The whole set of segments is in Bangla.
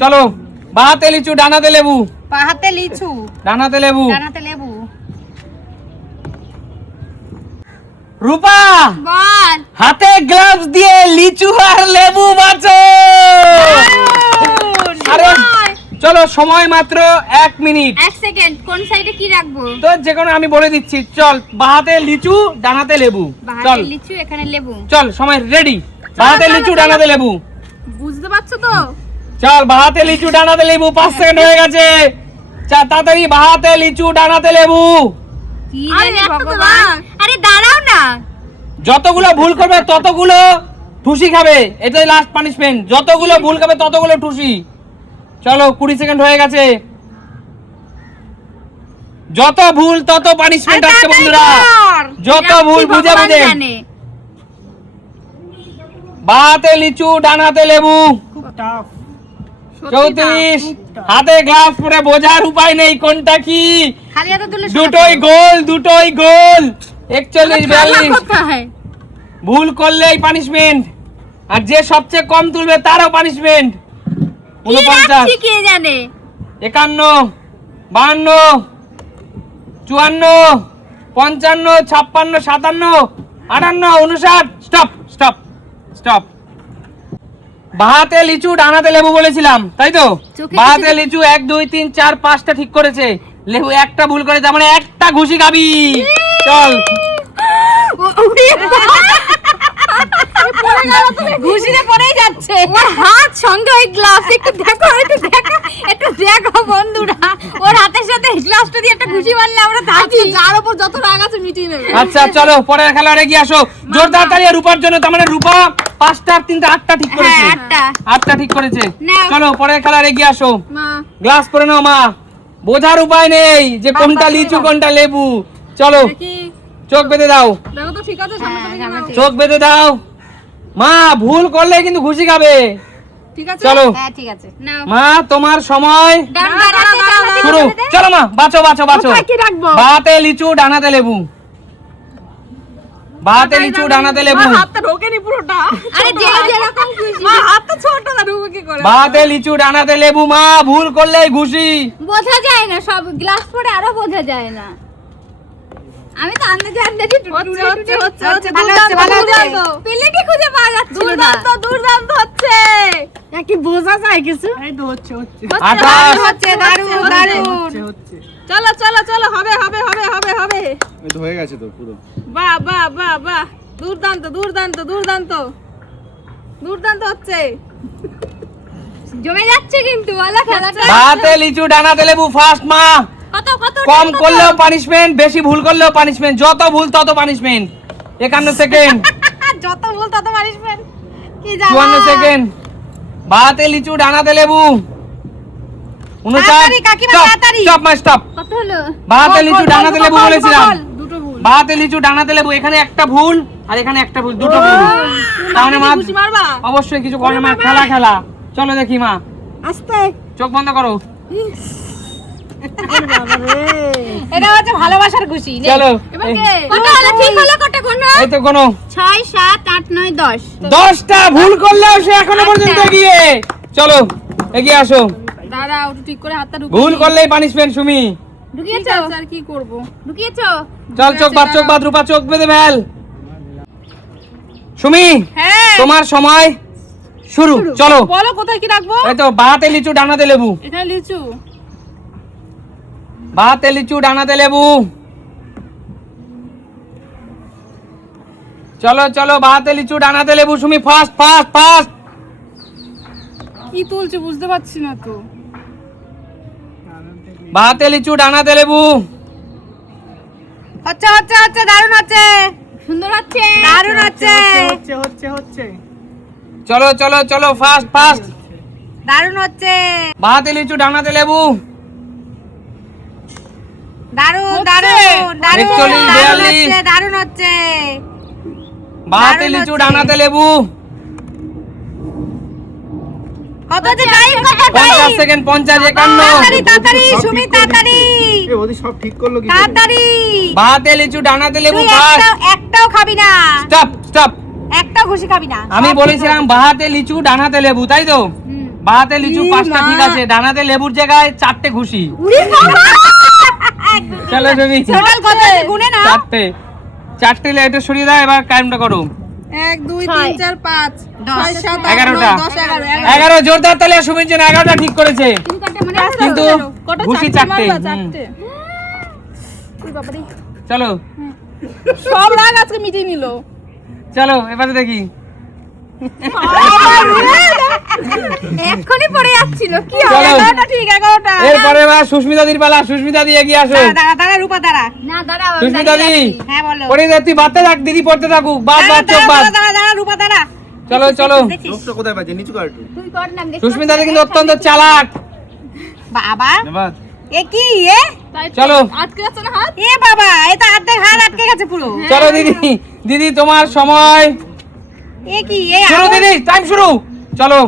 চলো বাহাতে লিচু ডানাতে লেবু, বাহাতে লিচু ডানাতে লেবু। ডানাতে লেবু। রূপা বল। হাতে গ্লাভস দিয়ে লিচু আর লেবু বাঁচো। আরে চলো সময় মাত্র 1 মিনিট। 1 সেকেন্ড। কোন সাইডে কি রাখবো? তো যে কোনো আমি বলে দিচ্ছি। চল বাহাতে লিচু ডানাতে লেবু। বাহাতে চল লিচু এখানে লেবু। চল সময় রেডি। বাহাতে লিচু ডানাতে লেবু। বুঝতে পারছো তো? চল বাহাতে লিচু ডানাতে লেবু। 5 সেকেন্ড হয়ে গেছে। তাড়াতাড়ি বাহাতে লিচু ডানাতে লেবু। কি রে ভগবান, আরে দাঁড়াও না। যতগুলো ভুল করবে ততগুলো ঠুসি খাবে, এটাই লাস্ট পানিশমেন্ট। যতগুলো ভুল খাবে ততগুলো ঠুসি। চলো 20 সেকেন্ড হয়ে গেছে। যত ভুল তত পানিশমেন্ট আছে বন্ধুরা। যত ভুল বুঝে বুঝে। বাহাতে লিচু ডানাতে লেবু। খুব টাফ। 34। হাতে গ্লাভস পরে বোঝার উপায় নেই কোনটা কি। খালি হাতে তুলে দুটোই গোল, দুটোই গোল। 41 42। কোথায়? ভুল করলেই পানিশমেন্ট, আর যে সবচেয়ে কম তুলবে তারও পানিশমেন্ট। 49 কে জানে। 51 52 54 55 56 57 58 59। Stop stop stop. বাহাতে লিচু ডানাতে লেবু বলেছিলাম তাই তো? বাহাতে লিচু 1 2 3 4 5টা ঠিক করেছে। লেবু একটা ভুল করে, তার মানে একটা ঘুষি খাবি। চল ঘুষিতে পড়েই যাচ্ছে। ওর হাত সঙ্গে ওই গ্লাভস। একটু দেখো, একটু দেখো বন্ধুরা, ওর হাতের সাথে গ্লাভসটা দিয়ে একটা ঘুষি মারলে আমরা থাকি। যার উপর যত রাগ আছে মিটিয়ে নেবে। আচ্ছা চলো পরের খেলায় এগিয়ে আসো। জোরদার তালি রূপার জন্য। তার মানে রূপা 5টা 3টা 8টা ঠিক করেছে। 8টা ঠিক করেছে। চলো পরের খেলায় এগিয়ে আসো। গ্লাস করে নাও মা। বোঝার উপায় নেই যে কোনটা লিচু কোনটা লেবু। চলো চোখ বেঁধে দাও। দেখো তো ঠিক আছে, সামনে চোখ বেঁধে দাও। মা ভুল করলে কিন্তু ঘুষি খাবে। ঠিক আছে। চলো হ্যাঁ ঠিক আছে। নাও মা তোমার সময় শুরু। চলো মা বাঁচো বাঁচো বাঁচো। কি রাখবো? বাহাতে লিচু ডানাতে লেবু। বাহাতে লিচু ডানাতে লেবু। হাতটা ঢোকেনি পুরোটা। আরে যে যেরকম খুশি। মা হাতটা ছোট না, ঢোকে কি করে? বাহাতে লিচু ডানাতে লেবু। মা ভুল করলেই ঘুষি। বোঝা যায় না, সব গ্লাস পরে আরো বোঝা যায় না। আমি তো আন্দাজে হচ্ছে ভালো হচ্ছে। প্লেটই খুঁজে পাওয়া যাচ্ছিল না। দুর্দান্ত হচ্ছে। কি বোঝা যায় কিছু? এই তো হচ্ছে 28 হচ্ছে দারুণ। চলো চলো চলো, হবে হবে হবে হবে হবে। এই তো হয়ে গেছে তো পুরো। বাহ বাহ বাহ বাহ, দুর্দান্ত দুর্দান্ত দুর্দান্ত দুর্দান্ত হচ্ছে। জমে যাচ্ছে কিন্তু বলা খেলাটা। বাহাতে লিচু ডানাতে লেবু ফার্স্ট মা। কত কত কম করলেও পানিশমেন্ট, বেশি ভুল করলেও পানিশমেন্ট। যত ভুল তত পানিশমেন্ট। 51 সেকেন্ড। যত ভুল তত পানিশমেন্ট। কি জানা? 54 সেকেন্ড। বাহাতে লিচু ডানাতে লেবু। 59। তাড়াতাড়ি কাকিমা, তাড়াতাড়ি। স্টপ মা স্টপ। কত হলো? বাহাতে লিচু ডানাতে লেবু বলেছিলাম। দুটো ভুল। বাহাতে লিচু ডানাতে লেবু। এখানে একটা ভুল আর এখানে একটা ভুল, দুটো ভুল। তাহলে মা মারবা? অবশ্যই কিছু করে মা। খেলা খেলা। চলো দেখি মা। আস্তে। চোখ বন্ধ করো। এটা হচ্ছে ভালোবাসার খুশি। চলো এবার কে? কত হলো? ঠিক হলো কত কোন? এই তো কোনো 6 7 8 9 10। 10টা ভুল করলেও সে এখনো পর্যন্ত এগিয়ে। চলো এগিয়ে আসো। দাঁড়াও, একটু ঠিক করে হাতটা ঢুকিয়ে। ভুল করলেই পানিশমেন্ট। সুমি ঢুকিয়েছো? স্যার কি করব? ঢুকিয়েছো? চল চোখ বাঁধ রূপা চোখ বেঁধে ফেল। সুমি হ্যাঁ। তোমার সময় শুরু। চলো বলো কোথায় কি রাখবো? এই তো বাহাতে লিচু ডানাতে লেবু। এখানে লিচু। বাহাতে লিচু ডানাতে লেবু। চলো চলো বাহাতে লিচু ডানাতে লেবু। Sumi fast fast fast. কি তুলছে বুঝতে পারছি না তো। বাহাতে লিচু ডানাতে লেবু। হচ্ছে হচ্ছে হচ্ছে, দারুণ হচ্ছে। সুন্দর হচ্ছে, দারুণ হচ্ছে। হচ্ছে চলো চলো চলো ফাস্ট ফাস্ট। দারুণ হচ্ছে। বাহাতে লিচু ডানাতে লেবু। দারুণ দারুণ দারুণ 41, 42 হচ্ছে, দারুণ হচ্ছে। বাহাতে লিচু ডানাতে লেবু। কত হচ্ছে টাইম? কত 50 সেকেন্ড। 50 51। তাড়াতাড়ি তাড়াতাড়ি সুমি, তাড়াতাড়ি এ ওদি সব ঠিক করলো কি করে? তাড়াতাড়ি। বাহাতে লিচু ডানাতে লেবু তুই ফাস্ট। একটাও খাবি না। Stop stop. একটাও খুশি খাবি না। আমি বলেছিলাম বাহাতে লিচু ডানাতে লেবু তাই তো? বাহাতে লিচু 5টা ঠিক আছে, ডানাতে লেবুর জায়গায় 4টে ঘুষি। চলো তুমি টোটাল কত আছে গুনে না? 4টে এটা সরিয়ে দাও, এবার কাউন্টটা করো। 1 2 3 4 5 6 7 8 11টা 9 10 11 11 জোরদার তালে সুমির জন্য 11টা ঠিক করেছে, কিন্তু কত ঘুষি 4টে। চলো সব রাগ আজকে মিটিয়ে নিল। চলো এবারে দেখি। এক্ষুনি পড়ে যাচ্ছিল কি চলো। 11টা ঠিক 11টা। এরপরে এবার সুস্মিতা দির পালা। সুস্মিতা দি এগিয়ে আসো। দাঁড়া রূপা দাঁড়া। না দাঁড়া সুস্মিতা দি হ্যাঁ বলো। পড়ে যা, তুই বাদতে থাক, দিদি পড়তে থাকুক। বাদ চোখ বাদ। দাঁড়া রূপা দাঁড়া। চলো চলো। চোখটা কোথায় পাচ্ছে? নিচু কর একটু। তুই কর নাম দেখ। সুস্মিতা দি কিন্তু অত্যন্ত চালাক। বাবা এবার এ কি এ? চলো আটকে যাচ্ছে না হাত? এ বাবা এটা অর্ধেক হাত আটকে গেছে পুরো। চলো দিদি, দিদি তোমার সময় এ কি এ? শুরু দিদি, টাইম শুরু। চলো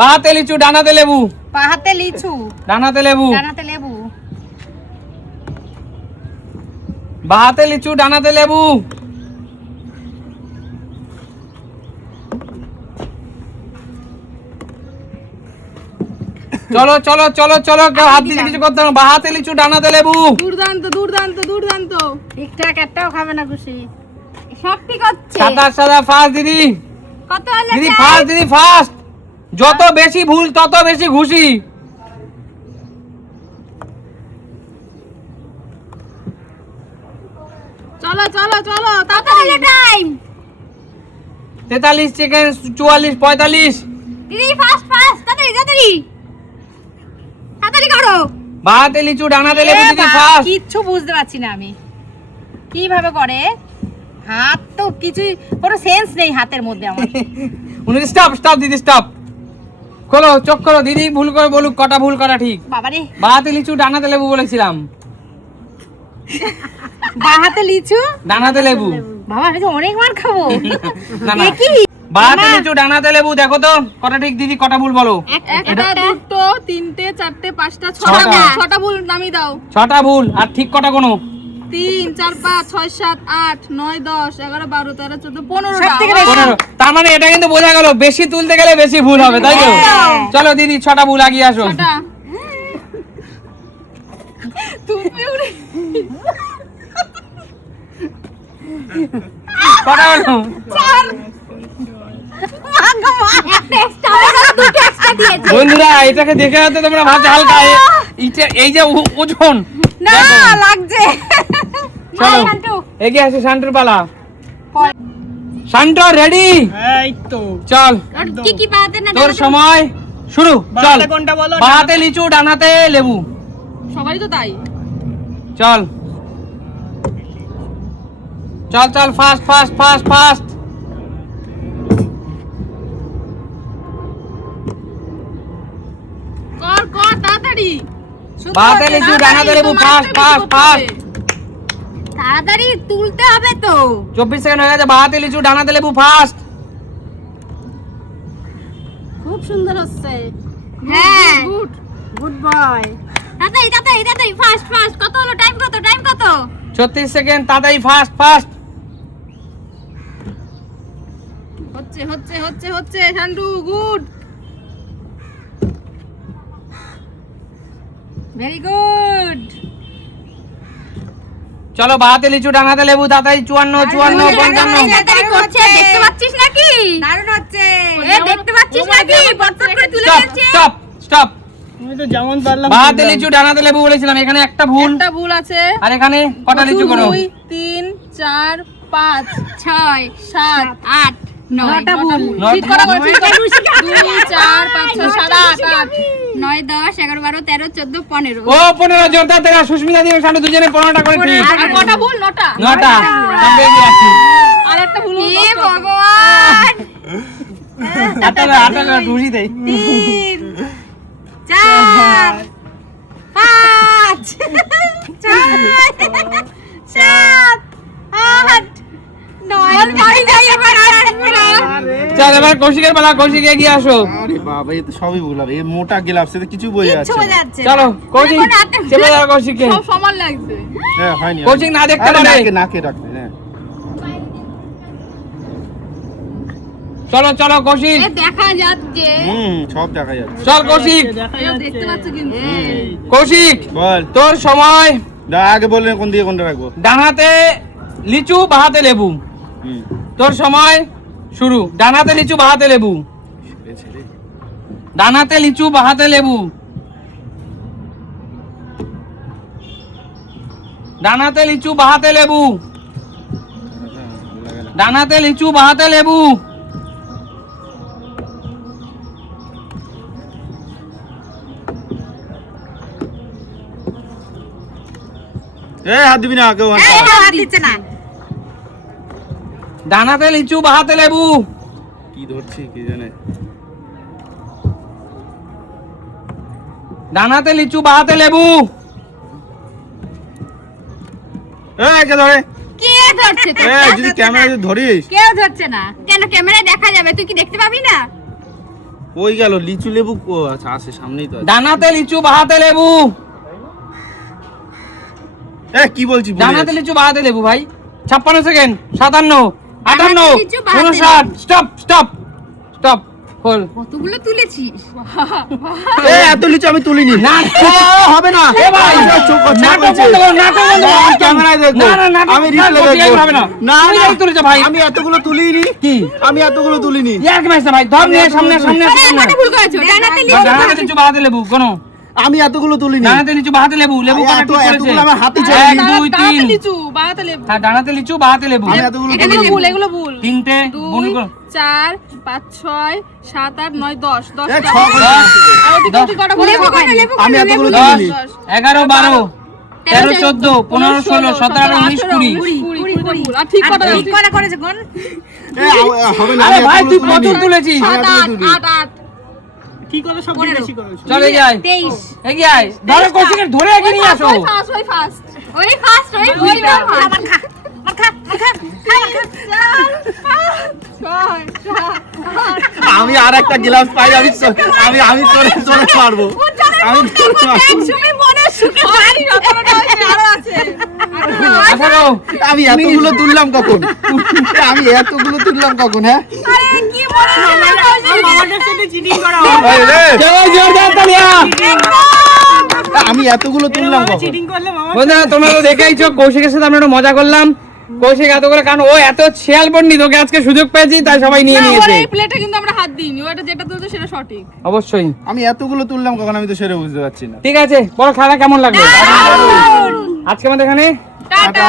বাহাতে লিচু, ডানাতে লেবু। পাহাতে লিচু, ডানাতে লেবু। ডানাতে লেবু। বাহাতে লিচু, ডানাতে লেবু। চলো চলো চলো চলো, কেউ হাত দিতে কিছু করতে হবে না। বাহাতে লিচু, ডানাতে লেবু। দুর্দান্ত দুর্দান্ত দুর্দান্ত। ঠিকঠাক একটাও খাবে না খুশি। সব ঠিক হচ্ছে। সাদা সাদা ফার্স্ট দিদি। কত হলো? দিদি ফার্স্ট, দিদি ফার্স্ট। যত বেশি ভুল তত বেশি ঘুষি। চলো চলো চলো তাড়াতাড়ি টাইম। 43 সেকেন্ড, 44, 45। দিদি ফাস্ট ফাস্ট তাড়াতাড়ি তাড়াতাড়ি তাড়াতাড়ি করো। বাহাতে লিচু, ডানাতে লেবু, দিদি ফার্স্ট। কিচ্ছু বুঝতে পারছি না আমি কিভাবে করে। হাত তো কিছু কোনো সেন্স নেই হাতের মধ্যে আমার। উনি স্টপ স্টপ দিদি স্টপ। খোলো চোখ খোলো, দিদি ভুল করে বলুক কটা ভুল করা ঠিক। বাবারে বাহাতে লিচু, ডানাতে লেবু বলেছিলাম। বাহাতে লিচু ডানাতে লেবু। বাবা আমি তো অনেক মার খাবো। না না, বাহাতে লিচু, ডানাতে লেবু। দেখো তো কটা ঠিক, দিদি কটা ভুল বলো। একটা দুটো তিনটে চারটে পাঁচটা ছটা। ছটা ভুল নামিয়ে দাও। 6টা ভুল, আর ঠিক কটা কোনো? 3 4 5 6 7 8 9 10 11 12 13 14 15 15। তার মানে এটা কিন্তু বোঝা গেল বেশি তুলতে গেলে বেশি ভুল হবে, তাই তো? চলো দিদি 6টা ভুল, আগিয়ে আসো। তুমি উড়ে কটা হলো? বন্ধুরা এটাকে দেখে হয়তো তোমরা ভাবছো হালকা, এই যে ওজন না লাগছে। চলো এগিয়ে আসো, শান্টুর পালা। শান্ত রেডি? এই তো চল কি কি বাতে না তোর সময় শুরু। চল বাহাতে কোনটা বলো? বাহাতে লিচু, ডানাতে লেবু। সবারই তো তাই। চল চল চল, ফাস্ট ফাস্ট ফাস্ট ফাস্ট। কর কর তাড়াতাড়ি। বাহাতে লিচু, ডানাতে লেবু, ফাস্ট ফাস্ট ফাস্ট। তাড়াতাড়ি তুলতে হবে তো। 24 সেকেন্ড হয়ে গেছে। বাহাতে লিচু, ডানাতে লেবু, ফাস্ট। খুব সুন্দর হচ্ছে। হ্যাঁ গুড গুড বয়। তাড়াতাড়ি তাড়াতাড়ি তাড়াতাড়ি ফাস্ট ফাস্ট। কত হলো? টাইম কত? টাইম কত? 36 সেকেন্ড, তাড়াতাড়ি ফাস্ট ফাস্ট। হচ্ছে হচ্ছে হচ্ছে হচ্ছে শান্টু গুড ভেরি গুড। চলো বাহাতে লিচু, ডানাতে লেবু, তাড়াতাড়ি 54 54 55। তাড়াতাড়ি করছে, দেখতে পাচ্ছিস নাকি? দারুণ হচ্ছে। এ দেখতে পাচ্ছিস নাকি? পটপট করে তুলে স্টপ ফেলছে। Stop stop. আমি তো যেমন পারলাম বাহাতে লিচু, ডানাতে লেবু বলেছিলাম, এখানে একটা ভুল। একটা ভুল আছে। আর এখানে কটা লিচু করো? 2 3 4 5 6 7 8 9টা ভুল। ঠিক করা ঠিক করা। 2 4 5 6 7 8 9 10 11 12 13 14 15। ও 15 জোরদার দেখা। সুস্মিতা দিয়ে শান্ত দুজনে 15টা করে ঠিক। আর কটা ভুল? 9টা। 9টা। সামনে এগিয়ে আসি। আর একটা ভুল। এ ভগবান। 18 ঘুষি দেই। 3 4 5 6 7 8 9 বাড়ি যাই এবার চল এবার কৌশিকের পালা। কৌশিক এগিয়ে আসো। আরে বাবা, এ তো সবই ভুল হবে। এ মোটা গ্লাভস, এতে কিছু বোঝা যাচ্ছে না। চলো কৌশিক চেপে দাও কৌশিককে। সব সমান লাগছে। হ্যাঁ হয়নি। কৌশিক না দেখতে আরে পারে। নাকে রাখবে। হ্যাঁ চলো চলো কৌশিক, দেখা যাচ্ছে সব দেখা যাচ্ছে। চল কৌশিক। দেখা দেখতে পাচ্ছ যাচ্ছে কিন্তু কৌশিক বল, তোর সময়। আগে বললেন কোন দিকে কোনটা রাখবো। ডান হাতে লিচু বাঁ হাতে লেবু। হুম। তোর সময় শুরু। ডান হাতে লিচু বাঁ হাতে লেবু। ডান হাতে লিচু বাঁ হাতে লেবু। ডান হাতে লিচু বাঁ হাতে লেবু। ডান হাতে লিচু বাঁ হাতে লেবু। হাত দিবি না কেউ। হাত দিচ্ছে না। ডান হাতে লিচু বাঁ হাতে লেবু। কি ধরছি কি জানে। ডান হাতে লিচু বাঁ হাতে লেবু। কে ধরে? কে ধরছে তো? যদি ক্যামেরা ধরিস কেউ ধরছে না কেন? ক্যামেরায় দেখা যাবে, তুই কি দেখতে পাবি না? ওই গেল লিচু লেবু। আচ্ছা আছে সামনেই তো আছে। ডান হাতে লিচু বাঁ হাতে লেবু। কি বলছি ডান হাতে লিচু বাঁ হাতে লেবু ভাই। 56 সেকেন্ড। 57, 58, লিচু বাঁ হাতে 59। Stop stop stop. হল। কতগুলো তুলেছিস? এত লিচু আমি তুলিনি। না হবে না। এ ভাই, নাটক বন্ধ করো, নাটক বন্ধ করো। ক্যামেরায় দেখবো। না, না, নাটক আমি না, রিপ্লে কপি দেখবো। হবে না। না, তুমি না। এই তুলেছো ভাই। আমি এতগুলো তুলিনি। কি? আমি এতগুলো তুলিনি। ইয়ার কি মাইছ না ভাই। ধর নিয়ে সামনে সামনে আরে সামনে। মানে ভুল করেছো। ডান হাতে লিচু ডান হাতে লিচু বাঁ হাতে লেবু। কোন? আমি এতগুলো তুলিনি। ডান হাতে লিচু বাঁ হাতে লেবু। লেবু কোন ঠিক করেছে? এতগুলো আমার হাতে 1, চলে। 2, 3। লিচু বাড়াতে লেবু হ্যাঁ, ডান হাতে লিচু বাঁ হাতে লেবু। আমি এতগুলো এখানে তুলিনি। ভুল, এগুলো ভুল। তিনটে গুণ 2 করো। 4 5 6 7 8 9 10 10 এ, ছ করে 10, আর ওদিকে ওদিকে কটা ভুল লেবু হবে? কেন? লেবু আমি কেন? এতগুলো লেবু দশ, তুলিনি। 11, 12, 13, 14, 15, 16, 17, 19, 20। 20 আর ঠিক কটা ঠিক করা করেছে কোন? হবে না। আরে আমি ভাই এতগুলো তুই তুলিনি। প্রচুর তুলেছিস। 7 8 8 ঠিক কটা সব বেশি করেছো চলে যাই 23 এগিয়ে আয়। ধরো কৌশিকের ধরে এগিয়ে নিয়ে আসো। ওই ফার্স্ট ওই ফার্স্ট ওই ভুল না আমার খা আমার খা আমার খা আমি আর একটা গ্লাস পাই। আমি আমি তোরে তোরে পারবো। আমি তোরে পারবো। একসময় মনে সুখে পারি রতনটা আরো আছে 18, আমি এতগুলো তুললাম কখন? আমি এতগুলো তুললাম কখন? হ্যাঁ আরে কি মনে আমাদের সাথে চিটিং করা এই রে, জয় জোরদার তালিয়া। আমি এতগুলো তুললাম কখন? চিটিং করলে মামা বন্ধুরা তোমরা তো দেখেইছো কৌশিকের সাথে আমরা একটু মজা করলাম। কৌশিক এত করে, কারণ ও এত শেয়াল পণ্ডিত, ওকে আজকে সুযোগ পেয়েছি তাই সবাই নিয়ে নিয়েছে। এই প্লেটে কিন্তু আমরা হাত দিইনি, ওটা যেটা তুলছো সেটা সঠিক। অবশ্যই। আমি এতগুলো তুললাম কখন? আমি তো সেটা বুঝতে পারছি না। ঠিক আছে, বড় খেলা কেমন লাগলো আজকে আমাদের এখানে? টাটা